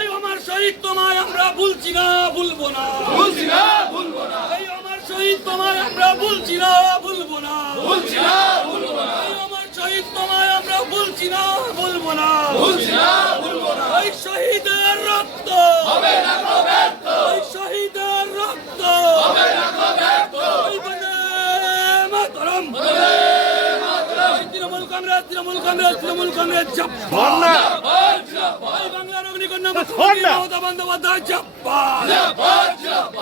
এই আমার শহীদ তোমায় আমরা ভুলছি না, ভুলবো না। ভুলছি না ভুলবো এই আমার শহীদ তোমায় আমরা ভুলছি না, ভুলবো না। ভুলছি না ভুলবো না এই আমার শহীদ তোমায় আমরা ভুলছি না, ভুলবো না ভুলছি না। মাতরম। তৃণমূল কংগ্রেস তৃণমূল কংগ্রেস তৃণমূল কংগ্রেস বাংলার অগ্নিকন্যা মমতা বন্দ্যোপাধ্যায়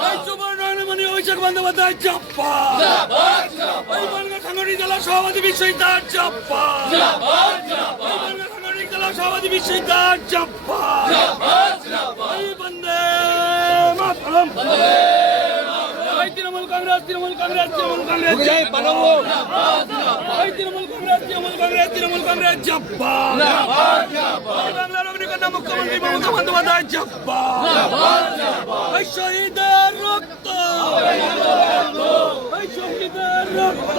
এই সুবর্ণমণি অভিষেক বন্দ্যোপাধ্যায় বাংলা সাংগঠনিক জেলা সভাপতি বিশ্বজিৎ জাপান সাংগঠনিক জেলা সভাপতি বিশ্বজিৎ বন্দে মাতরম। কংগ্রেস তৃণমূল কংগ্রেস তৃণমূল কংগ্রেস জাপান এই তৃণমূল কংগ্রেস তৃণমূল কংগ্রেস তৃণমূল কংগ্রেস এই বাংলার অগ্নিকন্যা মুখ্যমন্ত্রী মমতা বন্দ্যোপাধ্যায় এই শহীদের রক্ত। শহীদের রক্ত।